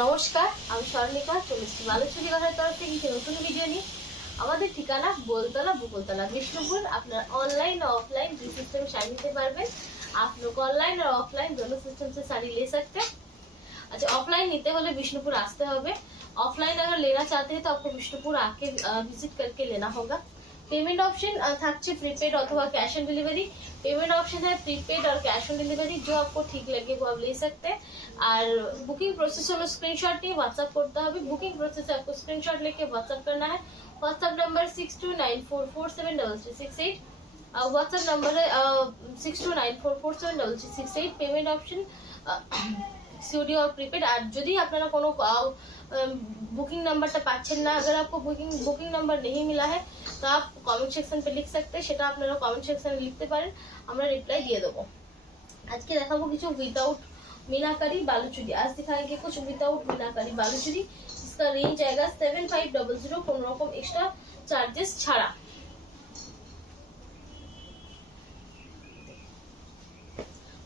নমস্কার, আমি স্বর্ণিকা চলে এসেছি বালুচুরি ঘরের তরফ থেকে কিছু নতুন ভিডিও নিয়ে। আমাদের ঠিকানা बोलतला बुकुलतला विष्णुपुर। আপনার ऑनलाइन और ऑफलाइन दुई सिस्टम शाड़ी निते पारबेन। आप लोग ऑनलाइन और ऑफलाइन दोनों सिस्टम से साड़ी ले सकते हैं। अच्छा, ऑफलाइन নিতে হলে বিষ্ণুপুর আসতে হবে। ऑफलाइन अगर लेना चाहते हैं तो आपको विष्णुपुर आके विजिट करके लेना होगा। पेमेंट ऑप्शन থাকছে प्रीपेड अथवा cash on delivery. Payment option है प्रीपेड और कैश ऑन डिलीवरी, जो आपको ठीक लगे वो आप ले सकते हैं। और बुकिंग प्रोसेस में स्क्रीनशॉट लिए व्हाट्सएप करते হবে। बुकिंग प्रोसेस आपको स्क्रीनशॉट लेके व्हाट्सएप करना है। WhatsApp number 6294473368। व्हाट्सएप नंबर है 6294473368। पेमेंट ऑप्शन सीओडी और प्रीपेड। और यदि আপনারা কোনো बुकिंग नंबर पाচ্ছেন না, अगर आपको बुकिंग नंबर नहीं मिला है तो आप कमेंट सेक्शन पे लिख सकते हैं। সেটা আপনারা কমেন্ট সেকশনে লিখতে পারেন, আমরা রিপ্লাই দিয়ে দেব। আজকে দেখাবো কিছু উইদাউট मीनाकारी बालूचुरी। आज दिखाएंगे कुछ विदाउट मीनाकारी बालूचुरी। इसका रेंज आएगा 7500, কোনো রকম एक्स्ट्रा चार्जेस ছাড়া।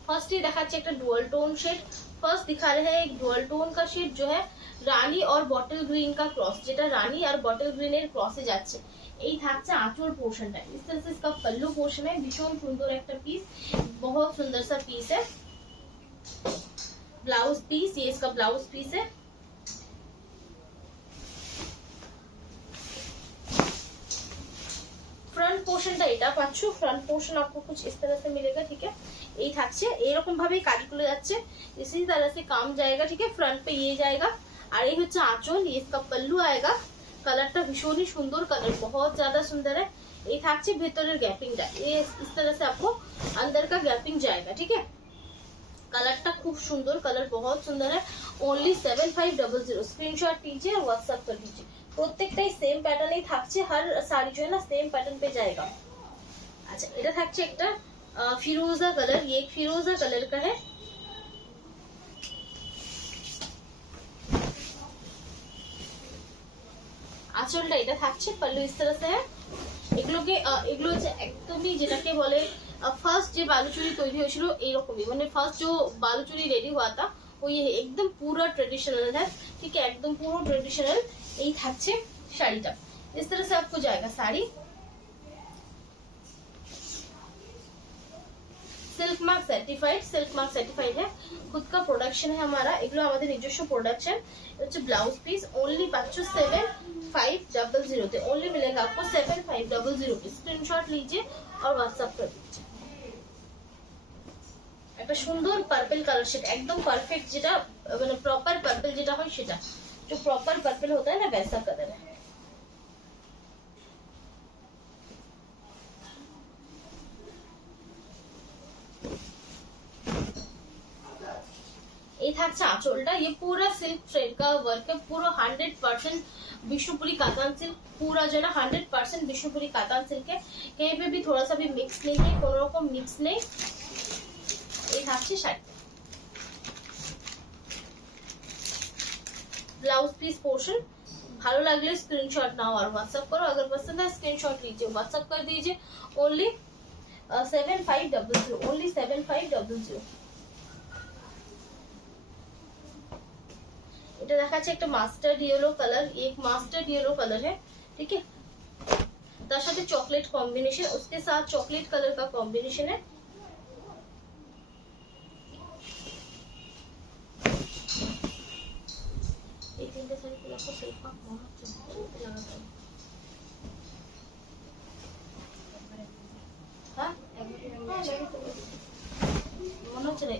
फर्स्ट ये दिखाচ্ছে একটা डुअल टोन शेड। फर्स्ट दिखा रहे हैं एक डुअल टोन का शेड जो है रानी और बॉटल ग्रीन का क्रॉस, যেটা রানী আর বটল গ্রিনের ক্রসে যাচ্ছে। এই থাকছে আঁচল পোর্শনটা। इस तरह से इसका पल्लू पोर्शन है। भीषण सुंदर একটা পিস, बहुत सुंदर सा पीस है। ब्लाउज पीस, ये इसका ब्लाउज पीस है। फ्रंट पोर्शनটা এটা পাচ্ছো। फ्रंट पोर्शन आपको कुछ इस तरह से मिलेगा, ठीक है। এই থাকছে এরকম ভাবে কাজগুলো যাচ্ছে, इसी तरह से काम जाएगा, ठीक है। फ्रंट पे ये जाएगा और ये হচ্ছে আঁচল। ये इसका पल्लू आएगा। कलरটা ভীষণই সুন্দর, कलर बहुत ज्यादा सुंदर है। এই থাকছে ভেতরের গ্যাপিংটা। ये इस तरह से आपको अंदर का गैपिंग जाएगा, ठीक है। कलरটা খুব সুন্দর, कलर बहुत सुंदर है। ओनली 7500। स्क्रीनशॉट लीजिए और व्हाट्सएप कर दीजिए। প্রত্যেকটাই সেম প্যাটার্নেই থাকছে, हर साड़ी जो है ना सेम पैटर्न पे जाएगा। अच्छा, এটা থাকছে একটা फिरोजा कलर। ये एक फिरोजा कलर का है। আঁচলটা এটা থাকছে, पल्लू इस तरह से है। এগুলো হচ্ছে একদমই যেটাকে বলে फर्स्ट जो बालूचुरी तैयारी হয়েছিল এইরকমই, মানে फर्स्ट जो बालूचुरी रेडी हुआ था वो ये एकदम पूरा ट्रेडिशनल है, ठीक है। एकदम पूरा ट्रेडिशनल এই থাকছে শাড়িটা। इस तरह से आपको जाएगा साड़ी। सिल्क मार्क सर्टिफाइड है। खुद का प्रोडक्शन है हमारा। এগুলো আমাদের নিজস্ব प्रोडक्शन। হচ্ছে ব্লাউজ পিস। ओनली पाচ্ছো 7500 তে। ओनली मिलेगा आपको 7500 पे। स्क्रीनशॉट लीजिए और व्हाट्सएप कर दीजिए। একটা সুন্দর পার্পল কালার শেড, একদম পারফেক্ট, যেটা মানে প্রপার পার্পল যেটা হয় সেটা, जो प्रॉपर पर्पल होता है ना वैसा कलर है। ये থাকছে আঁচলটা। ये पूरा सिल्क थ्रेड का वर्क है, पूरा 100% विष्णुपुरी कातान सिल्क। पूरा जो है ना 100% विष्णुपुरी कातान सिल्क है। कहीं पे भी थोड़ा सा भी मिक्स नहीं है, কোনো রকম मिक्स नहीं। ये থাকছে শাড়ি। Blouse piece portion. भालो लगले स्क्रीनशॉट नाओ और व्हाट्सएप करो। अगर पसंद है स्क्रीनशॉट लीजिए, व्हाट्सएप कर दीजिए। Only 7500, only 7500। এটা দেখাচ্ছে একটা মাস্টার্ড ইয়েলো কালার। एक मास्टर्ड येलो कलर है, ठीक है। তার সাথে চকলেট कॉम्बिनेशन, उसके साथ चॉकलेट कलर का कॉम्बिनेशन है। এই তিনটা শাড়ি কি आपको सेट का মনে হচ্ছে লাগাতে? হ্যাঁ, মনে হচ্ছে না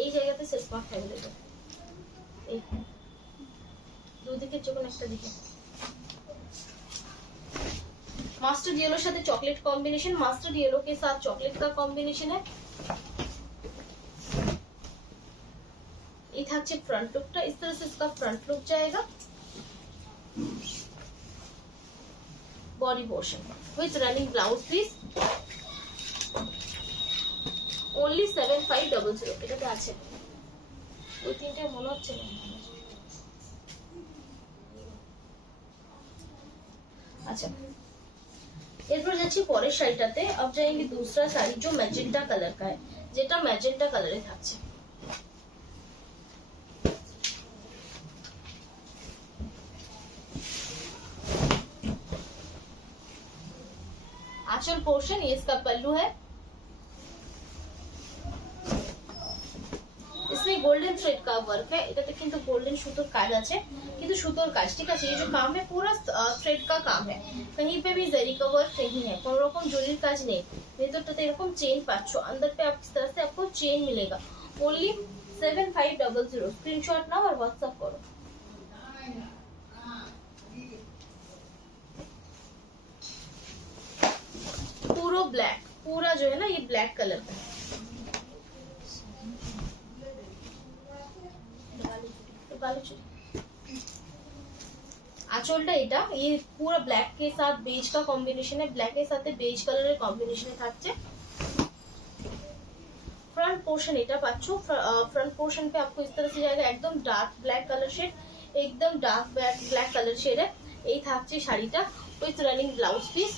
এই জায়গাতে সেট মার্ক থাকবে। এই দুদিকে যখন একটা দিকে मास्टर्ड येलो साथे चॉकलेट कॉम्बिनेशन। मास्टर्ड येलो के साथ चॉकलेट का कॉम्बिनेशन है। ये থাকছে फ्रंट लुकটা। इस तरह से इसका फ्रंट लुक जाएगा। Body portion with running blouse piece. Only 7500। এটাতে আছে ওই তিনটা মনে হচ্ছে না। अच्छा, এরপর যাচ্ছি পরের শাড়িটাতে। अब जाएंगे दूसरा साड़ी जो मैजेंटा कलर का है, যেটা मैजेंटा कलरे থাকছে। आंचल पोर्शन, ये इसका पल्लू है। इसमें गोल्डन थ्रेड का वर्क है, এটাতে কিন্তু গোল্ডেন সুতোর কাজ আছে, কিন্তু সুতোর কাজ, ঠিক আছে। ये जो काम है पूरा थ्रेड का काम है, कहीं पे भी जरी का वर्क नहीं है, কোনো রকম জরির কাজ নেই। ভেতরটাতে এরকম চেইন পাচ্ছো, अंदर पे आप इस तरह से आपको चेन मिलेगा। ओनली 7500। स्क्रीनशॉट नाउ और व्हाट्सएप करो। पूरा ब्लैक, पूरा जो है ना ये ब्लैक कलर का है। आंचलটা এটা, ये पूरा ब्लैक के साथ बेज का कॉम्बिनेशन है, ब्लैक के साथ बेज कलर कॉम्बिनेशन থাকছে। फ्रंट पोर्शन এটা পাচ্ছো, फ्रंट पोर्शन पे आपको इस तरह से जाएगा, एकदम डार्क ब्लैक कलर शेड, एकदम डार्क ब्लैक कलर शेड है। এই থাকছে শাড়িটা উইথ রানিং ব্লাউজ পিস।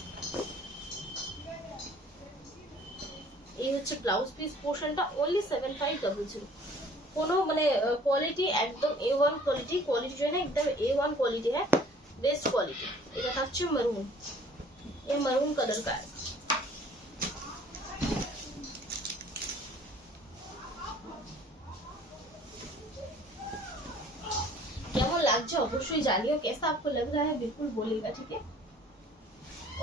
এই হচ্ছে ব্লাউজ পিস পোর্শনটা, ओनली 7500। कोनो মানে क्वालिटी एकदम A1 क्वालिटी, क्वालिटी जो है ना एकदम A1 क्वालिटी है, बेस्ट क्वालिटी। এটা থাকছে मरून, ये मरून कलर का है। কেমন লাগছে অবশ্যই জানিও, कैसा आपको लग रहा है बिल्कुल बोलिएगा, ठीक है।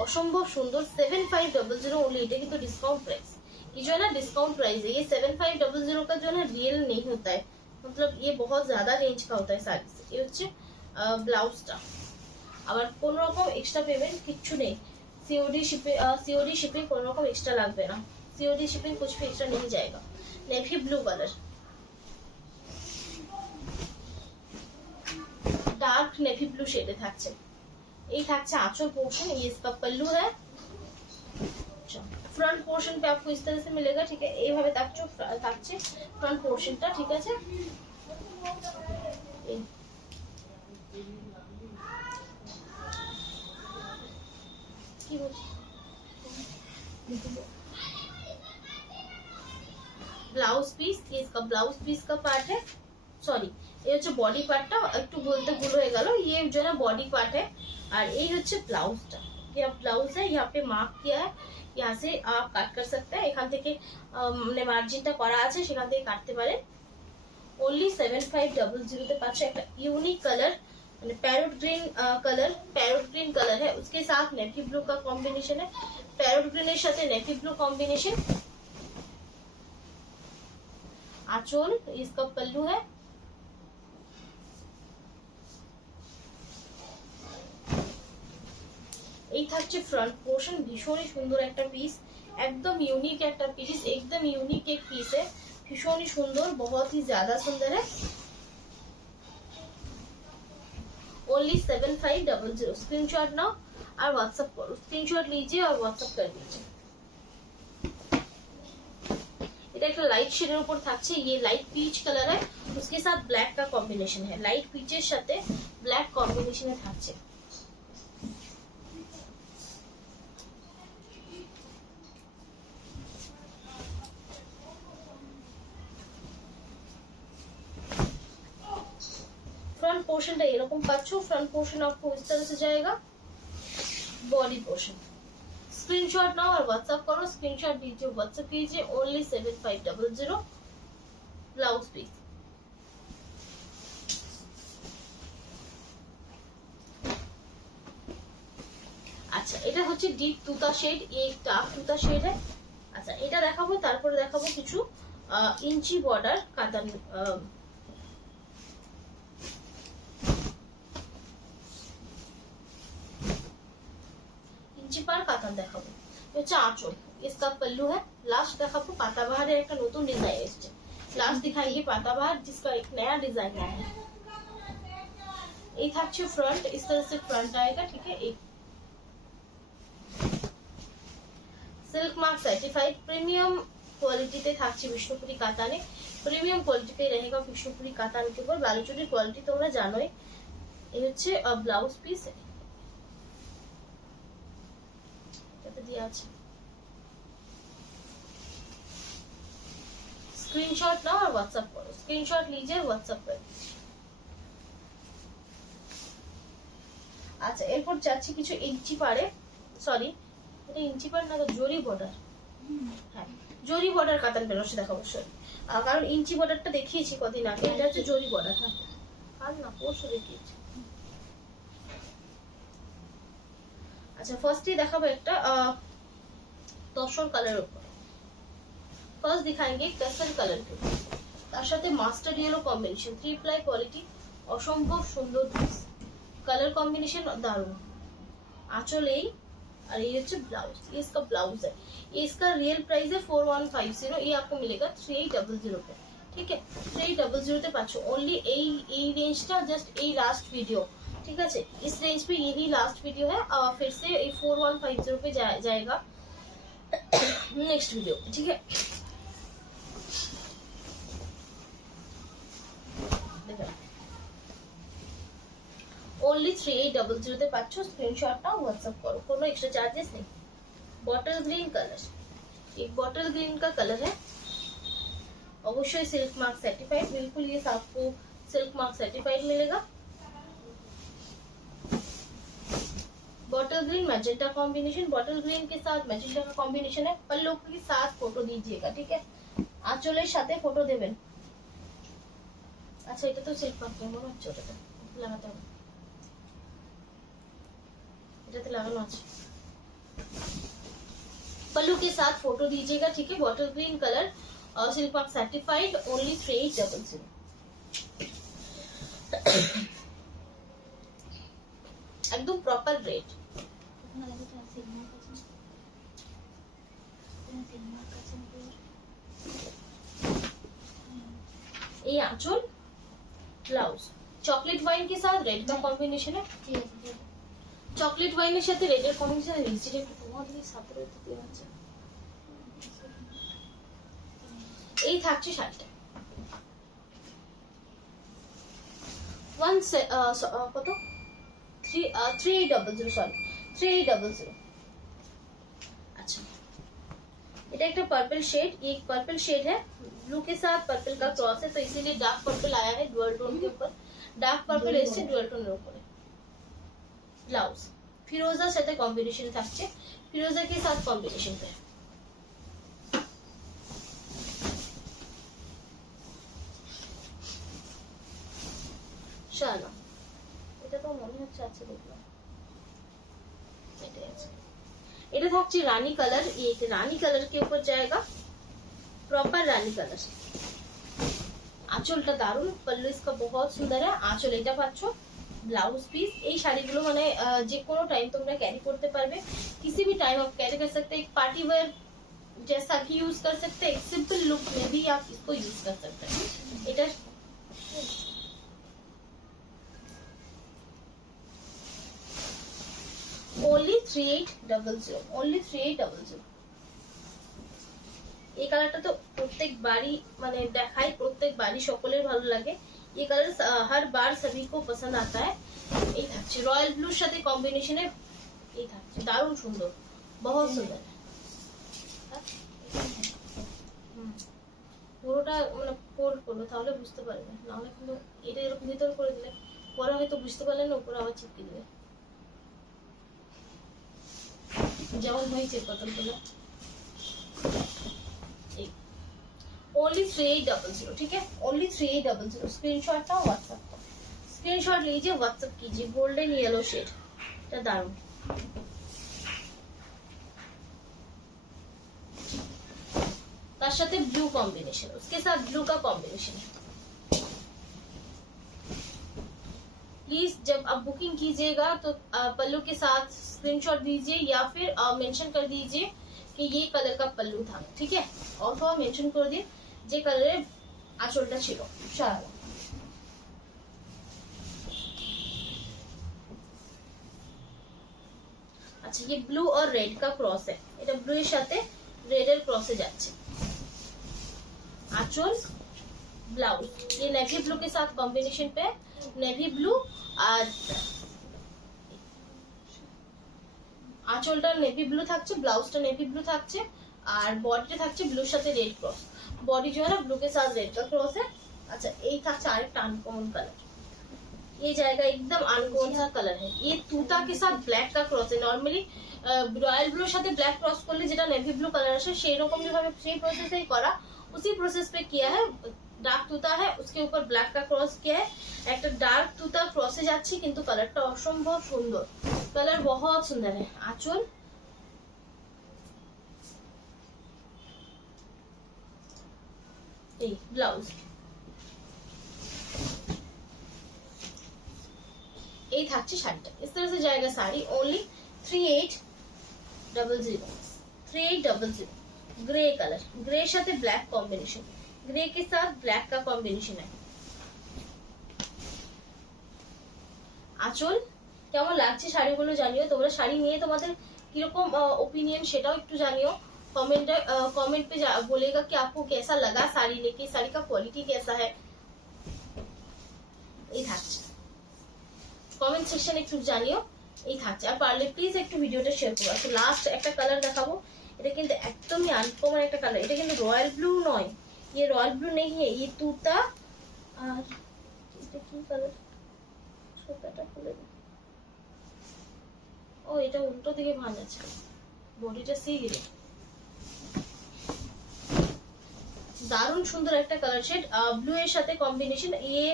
অসম্ভব সুন্দর, 7500 ओनली। এটা কিন্তু ডিসকাউন্ট প্রাইস, ये जो है ना डिस्काउंट प्राइस है। ये 7500 का जो है ना रियल नहीं होता है, मतलब ये बहुत ज्यादा रेंज का होता है साड़ी से। ये হচ্ছে ব্লাউজটা, আবার কোন রকম এক্সট্রা পেমেন্ট কিচ্ছু নেই। सीओडी शिपिंग কোন রকম এক্সট্রা লাগবে না, सीओडी शिपिंग कुछ भी एक्स्ट्रा नहीं जाएगा। Navy blue colour, dark navy blue शेडে থাকছে। এই থাকছে আঁচল পোর্শন, ये इसका पल्लू है। फ्रंट पोर्शन पे आपको इस तरह से मिलेगा, ठीक है। এইভাবে থাকছে फ्रंट पोर्शनটা, ঠিক আছে। কি বলছি, ব্লাউজ পিস, ये इसका ब्लाउज पीस का पार्ट है, सॉरी ये হচ্ছে বডি পার্টটা, একটু বলতে ভুল হয়ে গেল। ये जो है ना बॉडी पार्ट है, और এই হচ্ছে ব্লাউজটা। ये ब्लाउज है, यहाँ पे मार्क किया है, यहाँ से आप কাট कर सकते हैं। এখান থেকে মানে মার্জিনটা করা আছে, সেখান থেকে কাটতে পারেন। ओनली 7500 তে পাচ্ছ একটা ইউনিক কালার, মানে पैरोट ग्रीन कलर है, उसके साथ नेवी ब्लू का कॉम्बिनेशन है। पैरोट ग्रीन এর সাথে नेवी ब्लू कॉम्बिनेशन। आंचल इसका पल्लू है। এই থাকছে फ्रंट पोर्शन, ভীষণই সুন্দর একটা পিস, एकदम यूनिक একটা পিস, एकदम यूनिक एक पीस है, भीषण सुंदर, बहुत ही ज्यादा सुंदर है। ओनली 7500। स्क्रीनशॉट नाउ और व्हाट्सएप करो, स्क्रीनशॉट लीजिए और व्हाट्सएप कर दीजिए। এটা একটা লাইট শেডের উপর থাকছে, ये लाइट पीच कलर है, उसके साथ ब्लैक का कॉम्बिनेशन है। लाइट पीचের সাথে ब्लैक कॉम्बिनेशনে থাকছে। फ्रंट पोर्शन টা এরকম পাচ্ছো, फ्रंट पोर्शन आपको इस तरह से जाएगा, बॉडी पोर्शन। स्क्रीनशॉट नाउ और व्हाट्सएप करो, स्क्रीनशॉट दीजिए, व्हाट्सएप कीजिए। Only 7500 blouse piece. আচ্ছা এটা হচ্ছে ডিপ তুতা শেড, ये एक डार्क তুতা শেড है। আচ্ছা এটা দেখাবো, তারপরে দেখাবো কিছু ইঞ্চি বর্ডার কাতান, इंची पर কাতান দেখাবো। হচ্ছে আঁচল, इसका पल्लू है। लास्ट দেখাবো পাতাবাহারের একটা নতুন ডিজাইন এসেছে। लास्ट दिखाइए पाताबाहर, जिसका एक नया डिजाइन है। एक থাকছে फ्रंट, इस तरह से फ्रंट आएगा, ठीक है। एक silk mark certified premium quality তে থাকছে বিষ্ণুপুরি কাতানে, প্রিমিয়াম কোয়ালিটিতে रहेगा বিষ্ণুপুরি কাতান के ऊपर। বালুচরীর কোয়ালিটি তোমরা জানোই। এই হচ্ছে ব্লাউজ পিস, এটা দিয়া আছে। स्क्रीनशॉट नाउ और व्हाट्सएप करो, स्क्रीनशॉट लीजिए, व्हाट्सएप कर दीजिए। আচ্ছা এরপর যাচ্ছি কিছু ইঞ্চি পারে, সরি এটা ইঞ্চি পার না, তো জরি বর্ডার। হ্যাঁ, জরি বর্ডার কাতান বেনারসি দেখাবো সরি, কারণ ইঞ্চি বর্ডারটা দেখিয়েছি কদিন আগে, এটা হচ্ছে জরি বর্ডার। হ্যাঁ, আর না পরশু দেখিয়েছি। আচ্ছা, ফার্স্টে দেখাবো একটা তসর কালার উপর। ফার্স্ট दिखाएंगे কেসর কালার के, তার সাথে master yellow combination, 3 ply quality, অসম্ভব সুন্দর ড্রেস, কালার कॉम्बिनेशन दारुण। आंचल এই, और ये হচ্ছে ब्लाउज, ये इसका ब्लाउज है, ये इसका रियल प्राइस है 4150, ये आपको मिलेगा 3800 पे। ठीक है, 3800 তে পাচ্ছ। ओनली এই রেঞ্জটা জাস্ট এই লাস্ট ভিডিও, ठीक है, इस रेंज पे यही लास्ट वीडियो है, और फिर से 4150 पे जाएगा नेक्स्ट वीडियो, ठीक है। ओनली 3800 তে পাচ্ছ। স্ক্রিনশটটা হোয়াটসঅ্যাপ করো, কোনো एक्स्ट्रा चार्जेस नहीं। बॉटल ग्रीन कलर, एक बॉटल ग्रीन का कलर है, अवश्य सिल्क मार्क सर्टिफाइड, बिल्कुल ये आपको सिल्क मार्क सर्टिफाइड मिलेगा। Bottle green magenta combination, bottle green के साथ मैजेंटा का कॉम्बिनेशन है। पल्लू के साथ फोटो दीजिएगा, ठीक है, आंचलेर साथे फोटो देবেন। अच्छा, এটা তো সিল্ক মার্ক মনে হচ্ছে, ওটাতে লাগাতে হবে, এটাতে লাগানো আছে। पल्लू के साथ फोटो दीजिएगा, ठीक है, बॉटल ग्रीन कलर और सिल्क मार्क सर्टिफाइड, ओनली 3800। एकदम प्रॉपर रेट। ये आंचल, ब्लाउज, चॉकलेट वाइन के साथ रेड का कॉम्बिनेशन है। চকলেট ওয়াইনের সাথে রেডের কম্বিনেশন, রিজিট একটু তোমাদের সাথে রয়েছে দিয়ে আছে। এই থাকছে শাড়িটা, কত 3800, সরি 3800। अच्छा, এটা একটা पर्पल शेड, ये एक पर्पल शेड है, ब्लू के साथ पर्पल का क्रॉस है, तो इसीलिए डार्क पर्पल आया है डुअल टोन के ऊपर, डार्क पर्पल এসেছে ডুয়াল টোনের উপরে। ब्लाउज फिरोजा साथे कॉम्बिनेशन থাকছে, फिरोजा के साथ कॉम्बिनेशन पे। চলো, এটা তো মনে হচ্ছে আছে, দেখলাম এটাই আছে। এটা থাকছে রানী কালার, ये रानी कलर के ऊपर जाएगा, प्रॉपर रानी कलर। আঁচলটা দারুণ, পল্লু इसका बहुत सुंदर है, আঁচল এটা পাচ্ছো। ब्लाउज पीस, এই শাড়িগুলো মানে যে কোনো টাইম তোমরা ক্যারি করতে পারবে, किसी भी टाइम आप कैरी कर सकते हैं, एक पार्टी वेयर जैसा भी यूज कर सकते हैं, एक सिंपल लुक में भी आप इसको यूज कर सकते हैं। এটা ओनली 3800, ओनली 3800। এই কালারটা তো প্রত্যেকবারই মানে দেখাই, প্রত্যেকবারই সকলের ভালো লাগে। ये कलर हर बार सभी को पसंद आता है। এই থাকছে রয়্যাল ব্লুর সাথে কম্বিনেশনে, এই থাকছে দারুণ সুন্দর, बहुत সুন্দর। পুরোটা মানে ফোল্ড করবে তাহলে বুঝতে পারবে, নাহলে কিন্তু এটা এরকম ভিতর করে দিলে পরে হয়তো বুঝতে পারলে না, উপরে আবার চিপকে দিবে, যেমন হয়েছে কতগুলো। ओनली 3800, ठीक है, ओनली 3800। स्क्रीनशॉट का व्हाट्सएप का स्क्रीनशॉट लीजिए, व्हाट्सएप कीजिए। गोल्डन येलो शेड, এটা দারুণ। তার সাথে ব্লू कॉम्बिनेशन, उसके साथ ब्लू का कॉम्बिनेशन। प्लीज जब आप बुकिंग कीजिएगा तो पल्लू के साथ स्क्रीनशॉट दीजिए, या फिर मेंशन कर दीजिए कि ये कलर का पल्लू था, ठीक है, অথবা মেনশন করে দিন যে কালারের আঁচলটা ছিল সারা। अच्छा, ये ब्लू और रेड का क्रॉस है, এটা ব্লু এর সাথে রেড এর ক্রসে যাচ্ছে। आंचल, ब्लाउज, ये नेवी ब्लू के साथ कॉम्बिनेशन पे, नेवी ब्लू, और আঁচলটা নেভি ব্লু থাকছে, ব্লাউজটা নেভি ব্লू থাকছে, আর বডিটা থাকছে ব্লুর সাথে রেড क्रॉस। बॉडी जो है ना ब्लू के साथ रेड का क्रॉस है। अच्छा, এই থাকছে আরেকটা আনকমন কালার, ये जाएगा एकदम अनकॉमन सा कलर है। ये तूता के साथ ब्लैक का क्रॉस है। নরমালি রয়্যাল ব্লুর সাথে ব্ল্যাক ক্রস করলে যেটা নেভি ব্লু কালার আসে সেই রকম ভাবে সেই প্রসেসেই করা, उसी प्रोसेस पे किया है। डार्क तूता है, उसके ऊपर ब्लैक का क्रॉस किया है। একটা ডার্ক তুতা ক্রসে যাচ্ছে, কিন্তু কালারটা অসম্ভব সুন্দর, কালার बहुत সুন্দর है। আঁচল, এই ব্লাউজ, এই থাকছে শাড়িটা। इस तरह से जाएगा sari. Only 3800 3800 grey colour, grey साथे ब्लैक कॉम्बिनेशन, ग्रे के साथ ब्लैक का कॉम्बिनेशन है। আঁচল কেমন লাগছে শাড়িগুলো জানিও তোমরা। শাড়ি নিয়ে তোমাদের কিরকম ओपिनियन সেটাও একটু জানিও। कमेंट पे बोलेगा कि आपको कैसा लगा साड़ी लेके, साड़ी का क्वालिटी कैसा है। এই থাকছে, কমেন্ট সেকশনে একটু জানিও। এই থাকছে। আর পারলে প্লিজ একটু ভিডিওটা শেয়ার করো। আচ্ছা লাস্ট একটা কালার দেখাবো, এটা কিন্তু একদমই আনকমন একটা কালার। এটা কিন্তু রয়্যাল ব্লু নয়, ये रॉयल ब्लू नहीं है, ये तूता। আর এটা কি কালার, ছোটটা খুলে দাও। ও এটা উল্টো দিকে ভাঁজ আছে, বডিটা সি গ্রে। দারুণ সুন্দর একটা কালার শেড, ব্লू এর সাথে কম্বিনেशन। ये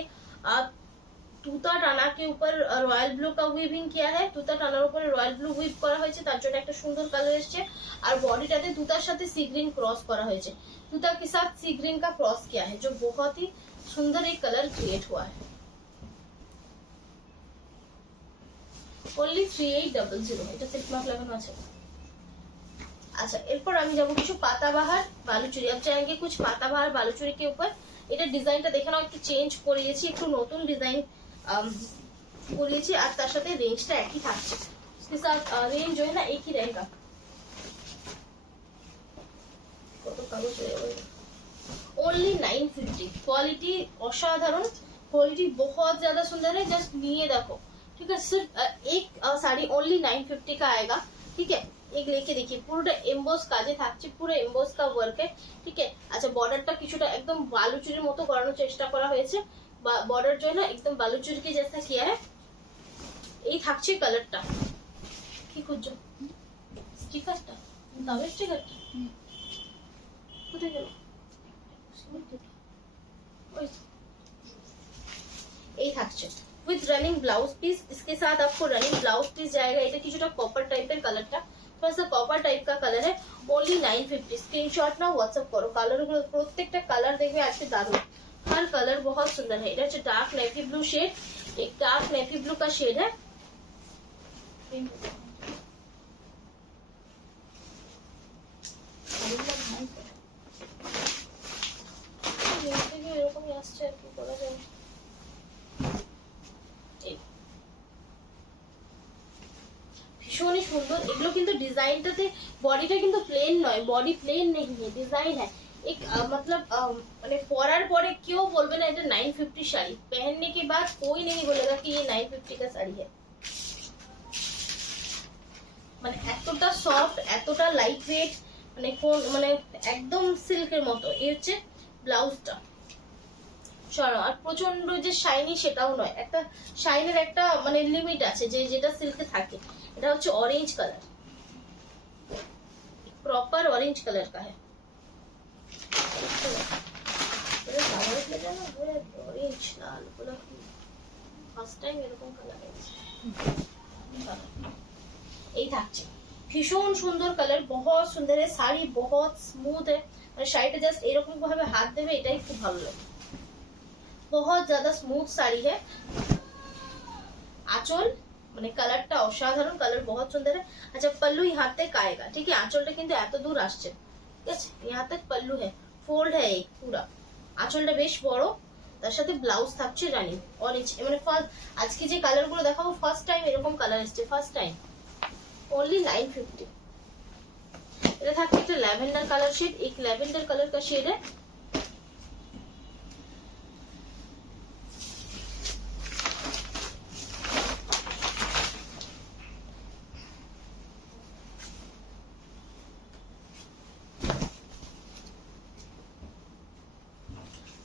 তুতা টানা के ऊपर रॉयल ब्लू का वीविंग किया है। তুতা টানার উপরে রয়্যাল ব্লু উইভ করা হয়েছে, তার জন্য একটা সুন্দর কালার এসেছে। আর বডিটাতে তুতার সাথে সি গ্রিন ক্রস করা হয়েছে। তুতা के साथ सी ग्रीन का क्रॉस किया है, जो बहुत ही सुंदर एक कलर क्रिएट हुआ है। ओनली 3800 এটা সিল্ক মার্ক লাগানো আছে। আচ্ছা এরপর আমি যাব কিছু পাতাবাহার বালুচুরি। अब जाएंगे कुछ পাতাবাহার বালুচুরি के ऊपर। এটা ডিজাইনটা দেখে নাও, একটু চেঞ্জ করিয়েছি, একটু নতুন ডিজাইন করিয়েছি। আর তার সাথে রেঞ্জটা একই থাকছে। इसके साथ रेंज जो है ना एक ही रहेगा। কত কাগজ হয়ে গেল। ओनली 950। क्वालिटी असाधारण, क्वालिटी बहुत ज्यादा सुंदर है। जस्ट নিয়ে দেখো, ठीक है। सिर्फ एक साड़ी ओनली 950 का आएगा, ठीक है। एक लेके देखिए, পুরোটা এমবোস কাজে থাকছে, পুরো এমবোস का वर्क है, ठीक है। আচ্ছা বর্ডারটা কিছুটা একদম বালুচুরির মতো করানোর চেষ্টা করা হয়েছে। বর্ডার जो है ना एकदम বালুচুরি के जैसा किया है। এই থাকছে কালারটা। কি খুঁজছো? স্টিকারটা, দামের স্টিকারটা কোথায় গেল? এই থাকছে विद रनिंग ब्लाउज पीस। इसके साथ आपको रनिंग ब्लाउज पीस जाएगा। এটা কিছুটা কপার টাইপের কালারটা, थोड़ा सा कॉपर टाइप का कलर है। ओनली 950। स्क्रीनशॉट ना व्हाट्सएप करो। कलर गुলো প্রত্যেকটা কালার দেখবে আজকে দারুণ, हर कलर बहुत सुंदर है। এটা হচ্ছে डार्क नेवी ब्लू शेड, एक डार्क नेवी ब्लू का शेड है। এরকমই আসছে, আর কি করা যায়। ভীষণই সুন্দর এগুলো, কিন্তু ডিজাইনটাতে বডিটা কিন্তু প্লেন নয়, বডি প্লেন নেই, ডিজাइन है एक मतलब মানে পরার পরে কেউ বলবে না এটা 950 শাড়ি। पहनने के बाद कोई नहीं बोलेगा कि ये 950 का साड़ी है। মানে এতটা সফট, এতটা লাইট ওয়েট, মানে কোন মানে একদম সিল্কের মতো। এই হচ্ছে ব্লাউজটা চলো। আর প্রচন্ড যে শাইনি সেটাও নয়, একটা শাইনের একটা মানে লিমিট আছে, যে যেটা সিল্কে থাকে। এটা হচ্ছে orange colour, proper orange colour का है। ऑरेंज लाल গোলাপি, ফার্স্ট টাইম এরকম কালার আছে। এই থাকছে ভীষণ সুন্দর কালার, बहुत सुंदर है। শাড়ি बहुत स्मूथ है, মানে শাড়িটা জাস্ট এরকম ভাবে হাত দেবে, এটাই খুব ভালো লাগে। बहुत ज्यादा स्मूथ साड़ी है। आंचल মানে কালারটা অসাধারণ, কালার बहुत सुंदर है। अच्छा पल्लू यहाँ तक आएगा, ठीक है। आंचलটা কিন্তু এত দূর আসছে, ঠিক আছে। यहाँ तक पल्लू है, फोल्ड है एक पूरा। আঁচলটা বেশ বড়, তার সাথে ব্লাউজ থাকছে রানিং অরেঞ্জ। মানে ফার্স্ট আজকে যে কালারগুলো দেখাবো ফার্স্ট টাইম এরকম কালার এসেছে, ফার্স্ট টাইম। ओनली 950। এটা থাকছে একটা ল্যাভেন্ডার কালার শেড, एक ল্যাভেন্ডার কালার का शेड है।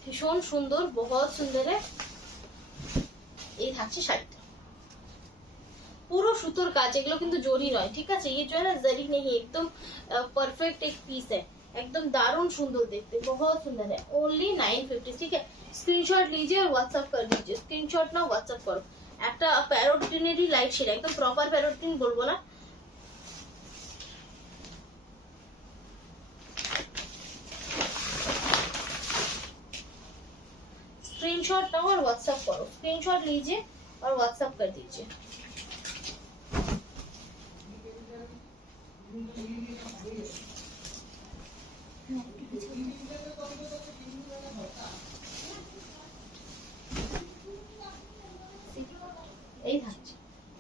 ভীষণ সুন্দর, बहुत सुंदर है। এই থাকছে শাড়িটা পুরো সুতোর কাজ, এগুলো কিন্তু জরি নয়, ঠিক আছে। ये जो है ना जरी नहीं, एकदम परफेक्ट एक पीस है, एकदम दारुण सुंदर देखते, बहुत सुंदर है। ओनली 950, ठीक है। स्क्रीनशॉट लीजिए और व्हाट्सएप कर दीजिए। स्क्रीनशॉट ना व्हाट्सएप करो। একটা প্যারোটিনেরই লাইট শেড, একদম প্রপার প্যারোটিন বলবো না, स्क्रीनशॉट ना और व्हाट्सएप करो। स्क्रीनशॉट लीजिए और व्हाट्सएप कर दीजिए।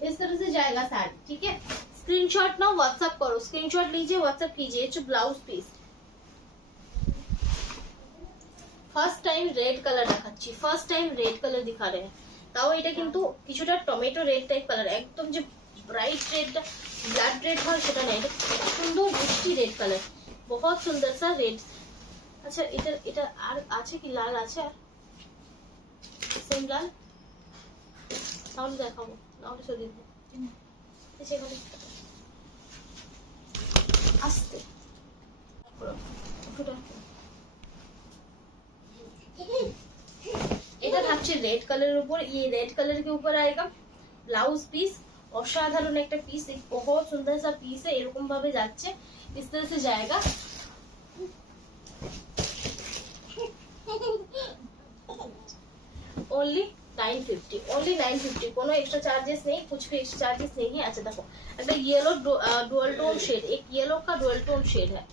इस तरह से जाएगा साड़ी, ठीक है। स्क्रीनशॉट ना व्हाट्सएप करो, स्क्रीनशॉट लीजिए, व्हाट्सएप कीजिए। Blouse piece first time red colour দেখাচ্ছি, ফার্স্ট টাইম রেড কালার দিখা রে, তাও এটা কিন্তু কিছুটা টমেটো রেড টাইপ কালার, একদম যে ব্রাইট রেডটা ব্লাড রেড হয় সেটা না, এটা সুন্দর মিষ্টি রেড কালার, বহুত সুন্দর সা রেড। আচ্ছা এটা এটা আর আছে কি লাল আছে আর সেম লাল, তাহলে দেখাবো, তাহলে সরিয়ে দেবো আস্তে এটা থাকছে রেড কালারের উপর, ये रेड कलर के ऊपर आएगा ब्लाउज पीस, অসাধারণ একটা পিস, एक बहुत सुंदर सा पीस है, এরকম ভাবে যাচ্ছে, इस तरह से जाएगा। ओनली 950, ओनली 950, কোনো एक्स्ट्रा चार्जेस नहीं, कुछ भी एक्स्ट्रा चार्जेस नहीं है। अच्छा देखो একটা येलो डुअल टोन शेड, एक येलो का डुअल टोन शेड है,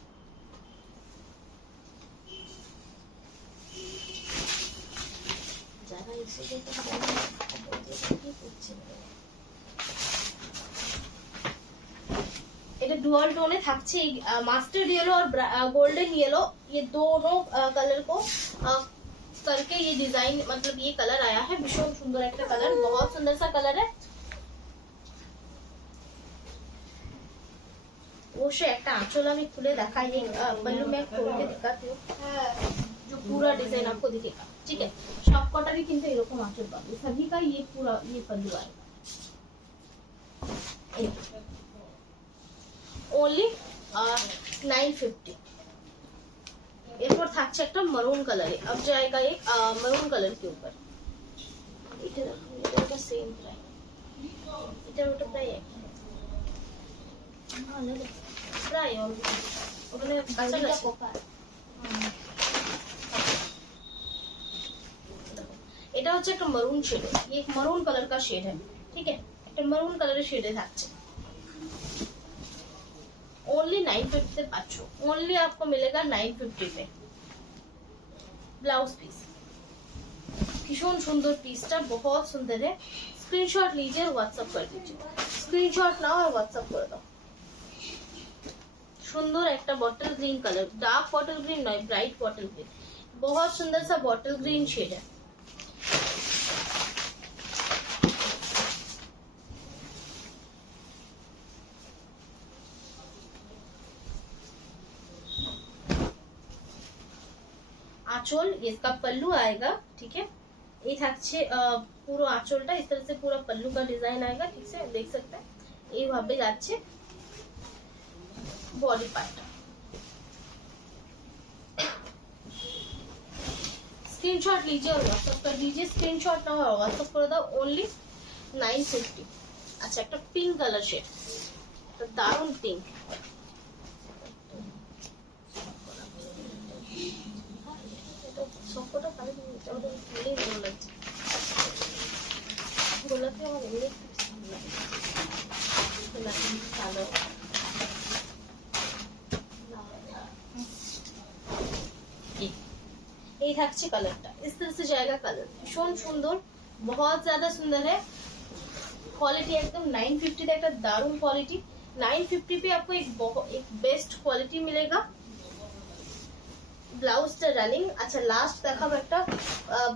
এটা डुअल टोन में থাকছে मास्टर्ड येलो और गोल्डन येलो, ये दोनों कलर को करके ये डिजाइन, मतलब ये कलर आया है, भीषण सुंदर एक कलर, बहुत सुंदर सा कलर है। वो से एक आंचल আমি খুলে দেখাই, बल्लू मैं खोल के दिखाती हूँ, जो पूरा डिजाइन आपको दिखेगा, ठीक है। सब कटारी किंतु এরকম आंचल पाओगे, सभी का ये पूरा ये पल्लू आएगा। ओनली 950। এরপর থাকছে একটা মারুন কালারে, अब जाएगा एक মারুন কালার के ऊपर, এটা দেখো এটা সেম প্রাইস, এটা ওটা প্রায় একই, হ্যাঁ না প্রায় ওখানে কাছাকাছি। এটা হচ্ছে একটা মারুন शेड है, ये एक मरून कलर का शेड है, ठीक है, একটা मरून कलर शेडে থাকছে। ओनली 950 से पाँचो, ओनली आपको मिलेगा 950 पे ब्लाउज पीस, भीषण सुंदर पीसটা बहुत सुंदर है। स्क्रीनशॉट लीजिए और व्हाट्सएप कर दीजिए। स्क्रीनशॉट नाও और व्हाट्सएप করে দাও। সুন্দর একটা bottle green colour, dark bottle green নয়, ব্রাইট বটল গ্রিন, बहुत सुंदर सा बॉटल ग्रीन शेड है। आंचल, इसका पल्लू आएगा, ठीक है, ये থাকছে পুরো আঁচলটা, इस तरह से पूरा पल्लू का डिजाइन आएगा, ठीक से देख सकते हैं, এইভাবে যাচ্ছে बॉडी पार्ट। स्क्रीनशॉट लीजिए और व्हाट्सएप कर दीजिए। स्क्रीनशॉट ना और व्हाट्सएप कर दो। ओनली 950। अच्छा একটা পিঙ্ক কালার শেড, একটা দারুণ পিঙ্ক, সবকটা কালার এটা ওটা মিলেই ভালো লাগছে, গোলাপি আমার এমনি ভালো লাগে, গোলাপি কালো ये থাকছে কালারটা, इस तरह से जाएगा कलर, भीषण सुंदर, बहुत ज्यादा सुंदर है। क्वालिटी एकदम 950 का, एक दारुण क्वालिटी। 950 पे आपको एक बेस्ट क्वालिटी मिलेगा। ब्लाउजটা রানিং। अच्छा लास्ट দেখাবো একটা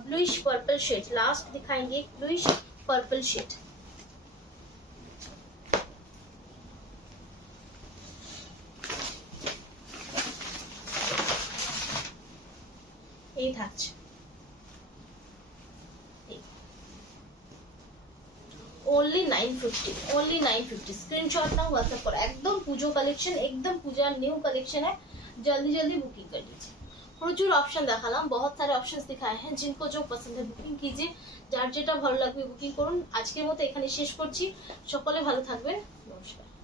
ব্লুইশ পার্পল শেড, লাস্ট दिखाएंगे ব্লুইশ পার্পল শেড। এই থাকছে, ओनली 950, ओनली 950। स्क्रीनशॉट ना व्हाट्सएप पर, एकदम पूजो कलेक्शन, एकदम पूजा न्यू कलेक्शन है, जल्दी जल्दी बुकिंग कर लीजिए। প্রচুর অপশন দেখালাম, बहुत सारे অপশন दिखाए हैं, जिनको जो पसंद है বুকিং कीजिए, যার যেটা ভালো লাগবে বুকিং করুন। আজকের মতো এখানে শেষ করছি, সকলে ভালো থাকবেন, নমস্কার।